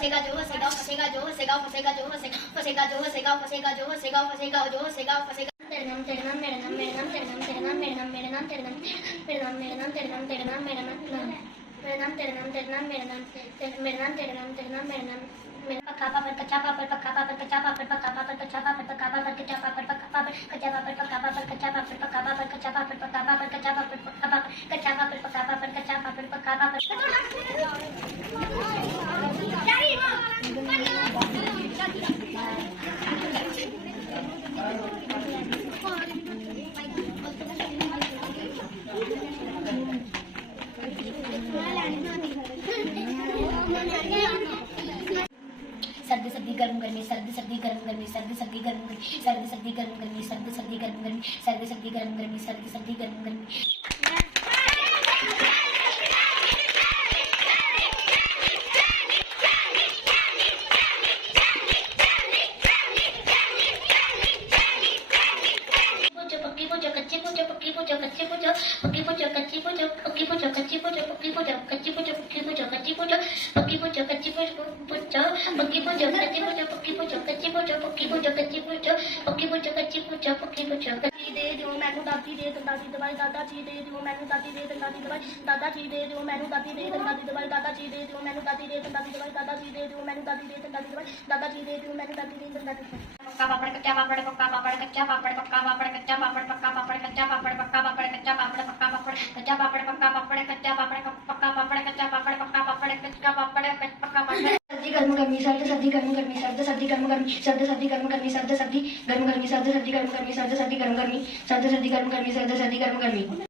फसेगा जो हंसेगा फसेगा जो हंसेगा फसेगा जो हंसेगा फसेगा जो हंसेगा फसेगा जो हंसेगा फसेगा जो हंसेगा फसेगा तेरे नाम तेरे नाम मेरे नाम मेरे नाम तेरे नाम तेरे नाम मेरे नाम मेरे नाम तेरे नाम मेरे नाम मेरे नाम तेरे नाम तेरे नाम मेरे नाम मेरे नाम तेरे नाम तेरे नाम मेरे नाम मेरे नाम तेरे नाम तेरे नाम मेरे नाम मेरा पक्का पापड़ कच्चा पापड़ पक्का पापड़ कच्चा पापड़ पक्का पापड़ कच्चा पापड़ पक्का पापड़ कच्चा पापड़ पक्का पापड़ कच्चा पापड़ पक्का पापड़ कच्चा पापड़ पक्का पापड़ कच्चा पापड़ पक्का पापड़ कच्चा पापड़ पक्का पापड़ कच्चा पापड़ पक्का पापड़ कच्चा पापड़ पक्का पापड़ सर्दी सर्दी गर्म गर्मी सर्दी सर्दी गर्म गर्मी सर्दी सर्दी गर्म गर्मी सर्दी सर्दी गर्म गर्मी सर्दी सर्दी गर्म गर्मी सर्दी सर्दी गर्म गर्मी सर्दी सर्दी गर्म गर्मी पक्की पूजो कच्ची पूजो पक्की पूजो कच्ची पूजो पक्की पूजो कच्ची पूजो पक्की पूजो कच्ची पूजो पक्की पूजो कच्ची पूजो पक्की पूजो कच्ची पूजो पक्की पूजो कच्ची पूजो पक्की पूजो कच्ची पूजो पक्की पूजो कच्ची पूजो पक्की पूजो कच्ची पूजो पक्की पूजो कच्ची पूजो पक्की पूजो कच्ची दे दियो मैनू दादी दे दादी दवाई दादा जी दे दियो मैनू दादी दे दादी दवाई दादा जी दे दियो मैनू दादी दे दादी दवाई दादा जी दे दियो मैनू दादी दे दादी दवाई दादा जी दे दियो मैनू दादी दे दादी दवाई दादा जी दे दियो मैनू दादी दे दादी पक्का पापड़ कच्चा पापड़ पक्का पापड़ कच्चा पापड़ पक्का पापड़ कच्चा पापड़ पक्का पापड़ कच्चा पापड़ पक्का पापड़ कच्चा पापड़ पक्का पापड़ कच्चा पापड़ पक्का पापड़ कच्चा पापड़ पक्का पापड़ कच्चा पापड़ पक्का पापड़ कच्चा पापड़ पक्का पापड़ सर्दी गर्म गर्मी सर्द सर्दी गर्म गर्मी सर्द सर्दी गर्म गर्मी सर्द सर्दी गर्म गर्मी सर्द सर्दी गर्म गर्मी सर्द सर्दी गर्म गर्मी सर्द सर्दी गर्म गर्मी सर्द सर्दी गर्म गर्मी सर्द सर्दी गर्म गर्मी